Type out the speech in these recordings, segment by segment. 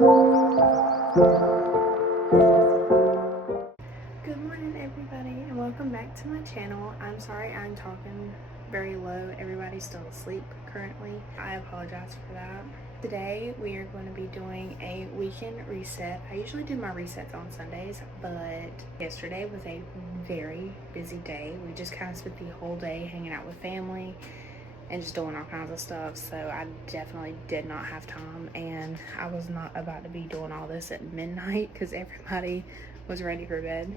Good morning everybody and welcome back to my channel. I'm sorry I'm talking very low. Everybody's still asleep currently. I apologize for that. Today we are going to be doing a weekend reset. I usually do my resets on Sundays, but yesterday was a very busy day. We just kind of spent the whole day hanging out with family and just doing all kinds of stuff, so I definitely did not have time, and I was not about to be doing all this at midnight because everybody was ready for bed.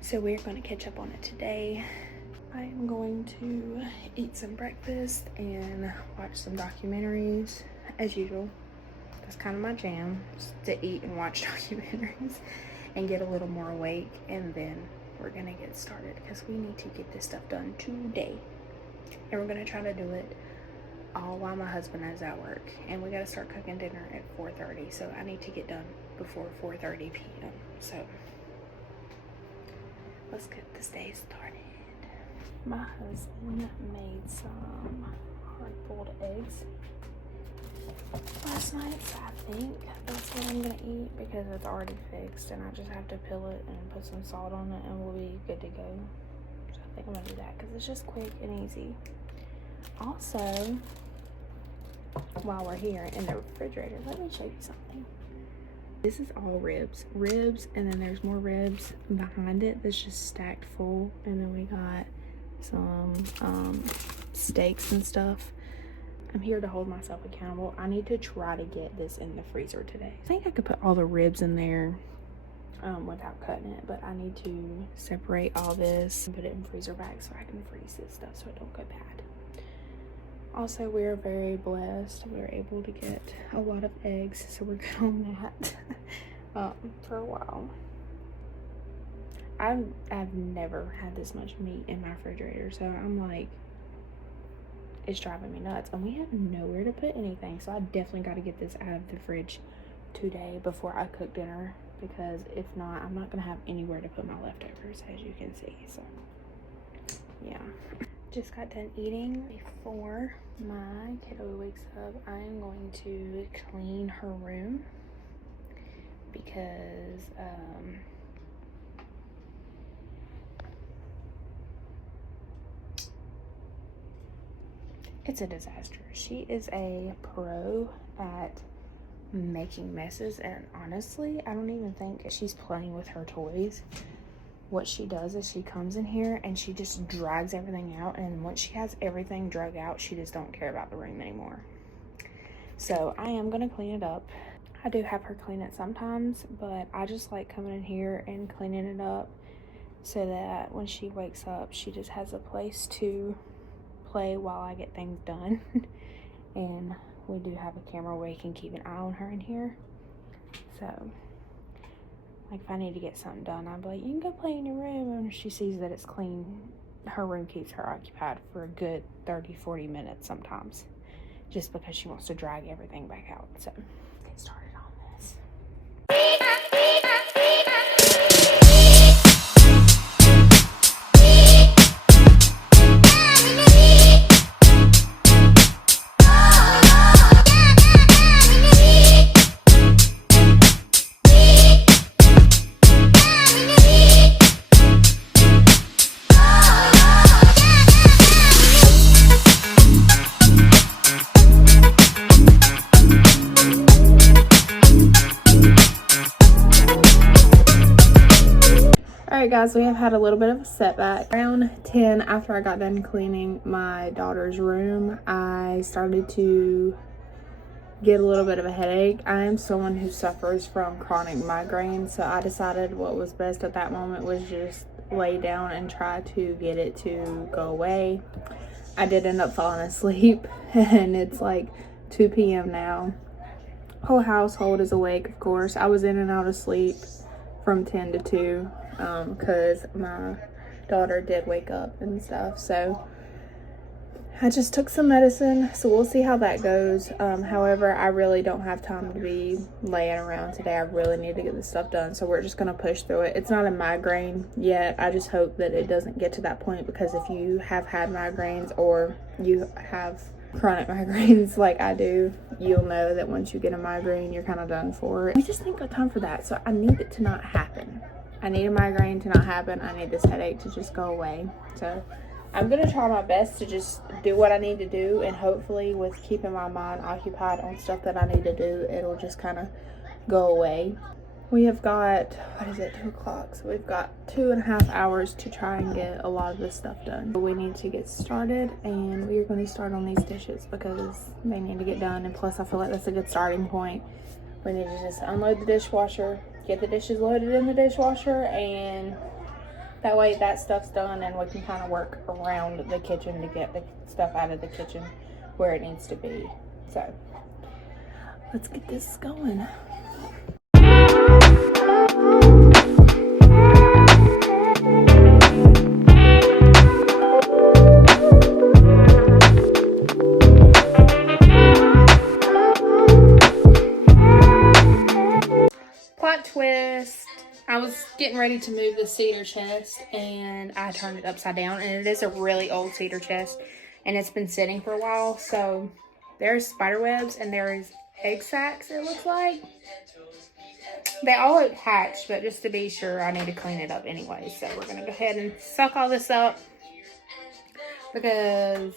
So we're going to catch up on it today. I am going to eat some breakfast and watch some documentaries as usual. That's kind of my jam, just to eat and watch documentaries and get a little more awake, and then we're gonna get started because we need to get this stuff done today. And we're gonna try to do it all while my husband is at work, and we gotta start cooking dinner at 4:30, so I need to get done before 4:30 p.m. so let's get this day started. My husband made some hard-boiled eggs last night, so I think that's what I'm gonna eat because it's already fixed and I just have to peel it and put some salt on it and we'll be good to go. So I think I'm gonna do that because it's just quick and easy. Also, while we're here in the refrigerator, let me show you something. This is all ribs, and then there's more ribs behind it that's just stacked full, and then we got some steaks and stuff. I'm here to hold myself accountable. I need to try to get this in the freezer today. I think I could put all the ribs in there without cutting it, but I need to separate all this and put it in freezer bags so I can freeze this stuff so it don't go bad. Also, we're very blessed. We're able to get a lot of eggs, so we're good on that for a while. I've never had this much meat in my refrigerator, so I'm like, it's driving me nuts. And we have nowhere to put anything, so I definitely got to get this out of the fridge today before I cook dinner, because if not, I'm not gonna have anywhere to put my leftovers, as you can see. So yeah, just got done eating. Before my kiddo wakes up, I am going to clean her room because it's a disaster. She is a pro at making messes, and honestly, I don't even think she's playing with her toys. What she does is she comes in here and she just drags everything out, and once she has everything dragged out, she just don't care about the room anymore. So I am gonna clean it up. I do have her clean it sometimes, but I just like coming in here and cleaning it up so that when she wakes up, she just has a place to play while I get things done. And we do have a camera where you can keep an eye on her in here, so like if I need to get something done, I'll be like, you can go play in your room, and when she sees that it's clean, her room keeps her occupied for a good 30-40 minutes sometimes, just because she wants to drag everything back out. So let's get started on this. Alright guys, we have had a little bit of a setback. Around 10, after I got done cleaning my daughter's room, I started to get a little bit of a headache. I am someone who suffers from chronic migraine, so I decided what was best at that moment was just lay down and try to get it to go away. I did end up falling asleep, and it's like 2 p.m. now. Whole household is awake, of course. I was in and out of sleep from 10 to 2 because my daughter did wake up and stuff, so I just took some medicine, so we'll see how that goes. However, I really don't have time to be laying around today. I really need to get this stuff done, so we're just gonna push through it. It's not a migraine yet. I just hope that it doesn't get to that point, because if you have had migraines or you have chronic migraines like I do, you'll know that once you get a migraine, you're kind of done for. We just ain't got time for that, so I need it to not happen. I need a migraine to not happen. I need this headache to just go away. So I'm gonna try my best to just do what I need to do, and hopefully with keeping my mind occupied on stuff that I need to do, it'll just kind of go away. We have got, what is it, 2 o'clock? So we've got 2.5 hours to try and get a lot of this stuff done. We need to get started, and we are going to start on these dishes because they need to get done. And plus I feel like that's a good starting point. We need to just unload the dishwasher, get the dishes loaded in the dishwasher, and that way that stuff's done and we can kind of work around the kitchen to get the stuff out of the kitchen where it needs to be. So let's get this going. Plot twist. I was getting ready to move the cedar chest and I turned it upside down, and it is a really old cedar chest and it's been sitting for a while. So there's spider webs and there's egg sacs, it looks like. They all look hatched, but just to be sure, I need to clean it up anyway. So we're gonna go ahead and suck all this up because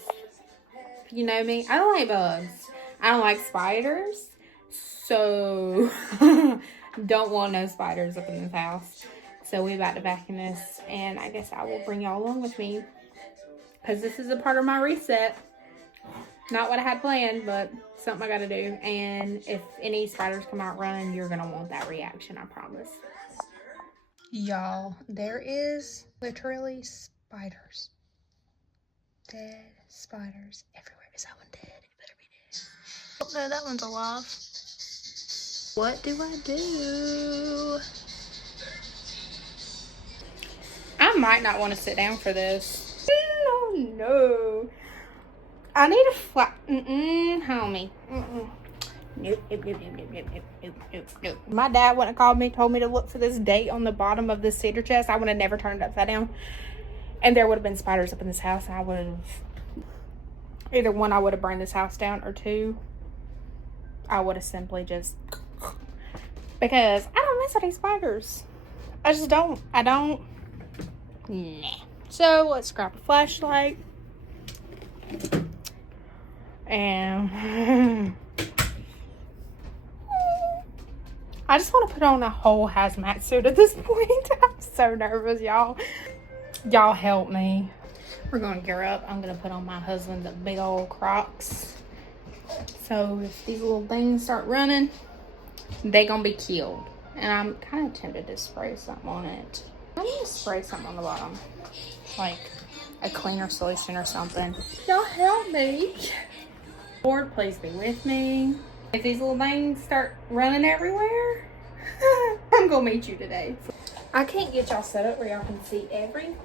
you know me, I don't like bugs. I don't like spiders. So don't want no spiders up in this house. So we about to vacuum this, and I guess I will bring y'all along with me because this is a part of my reset. Not what I had planned, but something I gotta do. And if any spiders come out running, you're gonna want that reaction, I promise. Y'all, there is literally spiders. Dead spiders everywhere. Is that one dead? It better be dead. Oh no, that one's alive. What do I do? I might not want to sit down for this. Oh no. I need a flat. Homie. Nope, nope, nope, nope, nope, nope, nope, nope, nope. My dad wouldn't have called me, told me to look for this date on the bottom of this cedar chest. I would have never turned it upside down. And there would have been spiders up in this house. I would have, either one, I would have burned this house down, or two, I would have simply just, because I don't mess with these spiders. I just don't. I don't. Nah. So let's grab a flashlight. And I just want to put on a whole hazmat suit at this point. I'm so nervous, y'all. Y'all help me. We're going to gear up. I'm going to put on my husband's big old Crocs. So if these little things start running, they going to be killed. And I'm kind of tempted to spray something on it. I'm going to spray something on the bottom. Like a cleaner solution or something. Y'all help me. Lord, please be with me. If these little things start running everywhere, I'm gonna meet you today. I can't get y'all set up where y'all can see everything,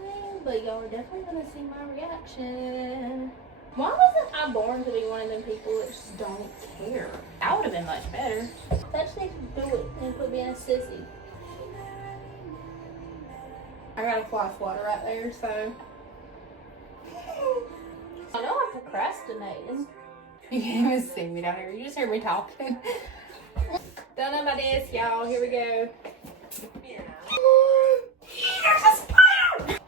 but y'all are definitely gonna see my reaction. Why wasn't I born to be one of them people that just don't care? I would have been much better. I just need to do it and quit being a sissy. I got a fly swatter right there, so I know I'm procrastinating. You can't even see me down here. You just hear me talking. Don't know about this, y'all. Here we go. There's a spider!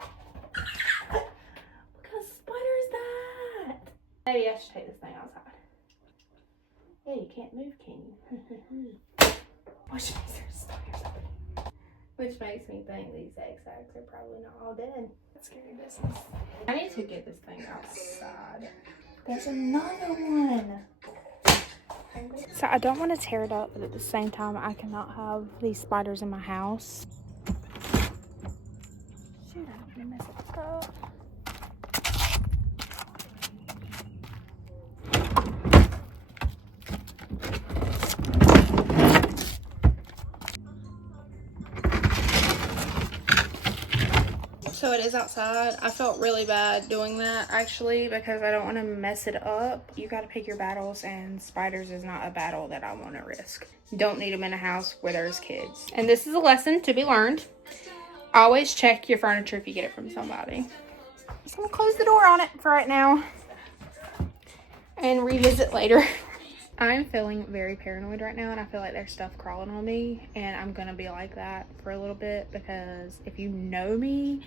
What kind of spider is that? Maybe I should take this thing outside. Yeah, you can't move, can you? Which makes there's spiders up here. Which makes me think these egg sacs are probably not all dead. That's scary business. I need to get this thing outside. There's another one. So I don't want to tear it up, but at the same time, I cannot have these spiders in my house. Shoot, I don't want to mess it up. So it is outside. I felt really bad doing that actually because I don't want to mess it up. You got to pick your battles, and spiders is not a battle that I want to risk. You don't need them in a house where there's kids. And this is a lesson to be learned. Always check your furniture if you get it from somebody. Just gonna close the door on it for right now. and revisit later. I'm feeling very paranoid right now, and I feel like there's stuff crawling on me, and I'm gonna be like that for a little bit, because if you know me,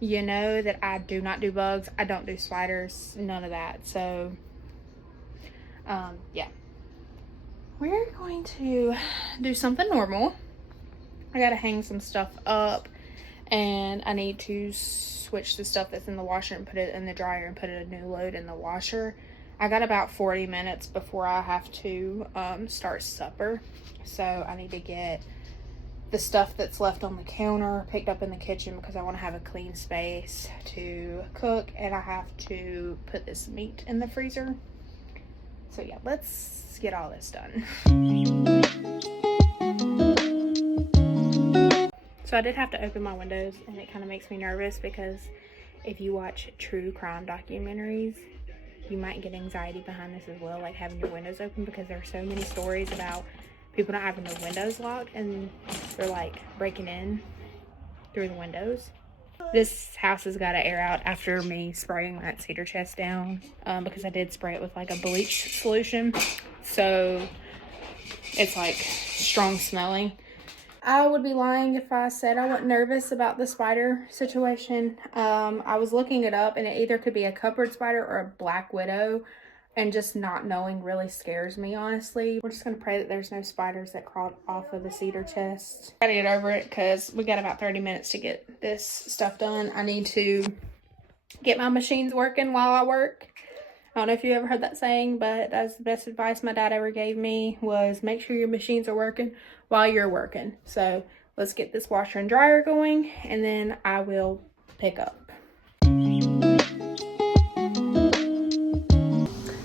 you know that I do not do bugs, I don't do spiders, none of that. So yeah, we're going to do something normal. I gotta hang some stuff up, and I need to switch the stuff that's in the washer and put it in the dryer and put a new load in the washer. I got about 40 minutes before I have to start supper, so I need to get the stuff that's left on the counter picked up in the kitchen, because I want to have a clean space to cook, and I have to put this meat in the freezer. So yeah, let's get all this done. So I did have to open my windows, and it kind of makes me nervous, because if you watch true crime documentaries, you might get anxiety behind this as well, like having your windows open, because there are so many stories about people not having their windows locked and they're like breaking in through the windows. This house has got to air out after me spraying that cedar chest down, because I did spray it with like a bleach solution, so it's like strong smelling. I would be lying if I said I wasn't nervous about the spider situation. I was looking it up, and it either could be a cupboard spider or a black widow, and just not knowing really scares me, honestly. We're just gonna pray that there's no spiders that crawled off of the cedar chest. Gotta get over it, because we got about 30 minutes to get this stuff done. I need to get my machines working while I work. I don't know if you ever heard that saying, but that's the best advice my dad ever gave me, was make sure your machines are working while you're working. So let's get this washer and dryer going, and then I will pick up.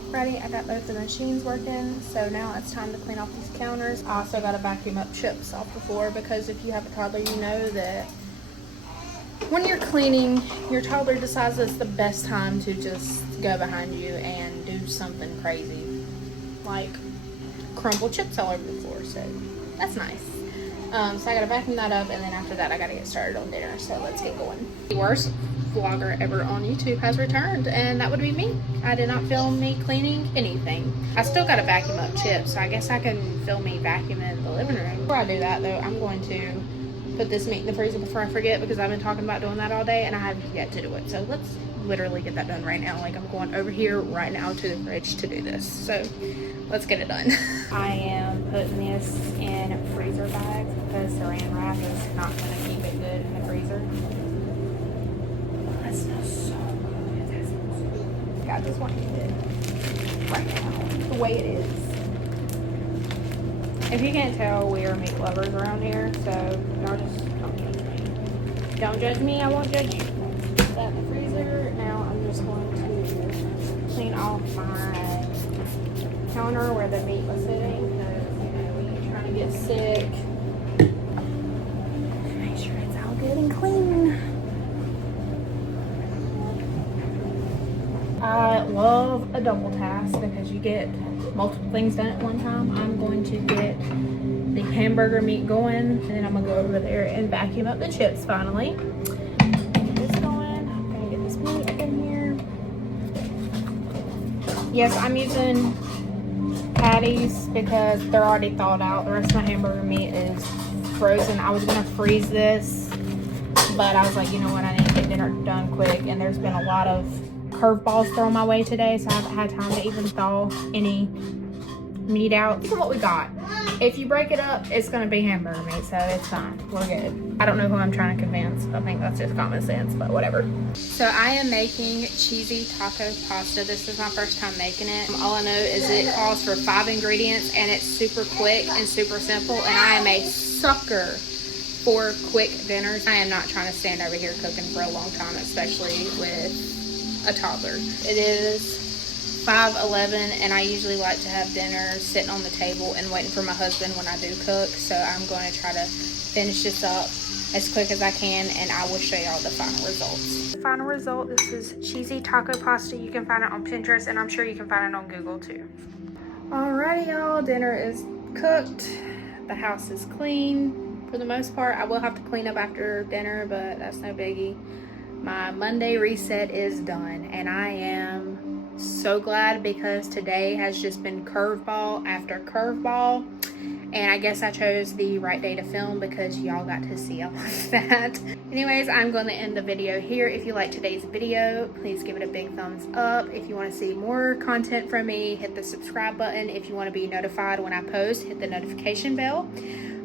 Ready, I got both the machines working, so now it's time to clean off these counters. I also got to vacuum up chips off the floor, because if you have a toddler, you know that when you're cleaning, your toddler decides it's the best time to just go behind you and do something crazy, like crumble chips all over the floor. So that's nice. So I gotta vacuum that up, and then after that I gotta get started on dinner. So let's get going. The worst vlogger ever on YouTube has returned, and that would be me. I did not film me cleaning anything. I still gotta vacuum up chips, so I guess I can film me vacuuming the living room. Before I do that though, I'm going to put this meat in the freezer before I forget, because I've been talking about doing that all day and I have yet to do it. So let's literally get that done right now. Like, I'm going over here right now to the fridge to do this. So let's get it done. I am putting this in freezer bags, because saran wrap is not going to keep it good in the freezer. That smells so good. That smells so good. I just want to eat it right now, the way it is. If you can't tell, we are meat lovers around here, so y'all just don't judge me. Don't judge me, I won't judge you. Put that in the freezer. Now I'm just going to clean off my counter where the meat was sitting, because, you know, when you're trying to get sick, make sure it's all good and clean. I love a double task, because you get multiple things done at one time. I'm going to get the hamburger meat going, and then I'm gonna go over there and vacuum up the chips finally. Get this going. I'm gonna get this meat up in here. Yes, I'm using patties because they're already thawed out. The rest of my hamburger meat is frozen. I was gonna freeze this, but I was like, you know what, I need to get dinner done quick, and there's been a lot of curveballs thrown my way today, so I haven't had time to even thaw any meat out. Look at what we got. If you break it up, it's gonna be hamburger meat, so it's fine. We're good. I don't know who I'm trying to convince. I think that's just common sense, but whatever. So I am making cheesy taco pasta. This is my first time making it. All I know is it calls for 5 ingredients, and it's super quick and super simple, and I am a sucker for quick dinners. I am not trying to stand over here cooking for a long time, especially with a toddler. It is 5:11, and I usually like to have dinner sitting on the table and waiting for my husband when I do cook, so I'm going to try to finish this up as quick as I can, and I will show y'all the final results. The final result, this is cheesy taco pasta. You can find it on Pinterest, and I'm sure you can find it on Google too. Alrighty y'all, dinner is cooked. The house is clean for the most part. I will have to clean up after dinner, but that's no biggie. My Monday reset is done, and I am so glad because today has just been curveball after curveball. And I guess I chose the right day to film because y'all got to see all of that. Anyways, I'm going to end the video here. If you like today's video, please give it a big thumbs up. If you want to see more content from me, hit the subscribe button. If you want to be notified when I post, hit the notification bell.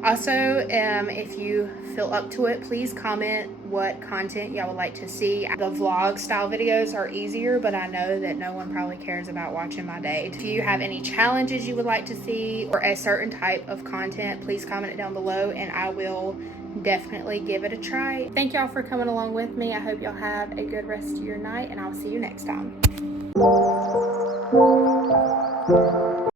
Also, if you feel up to it, please comment what content y'all would like to see. The vlog style videos are easier, but I know that no one probably cares about watching my day. If you have any challenges you would like to see or a certain type of content, please comment it down below and I will definitely give it a try. Thank y'all for coming along with me. I hope y'all have a good rest of your night and I'll see you next time.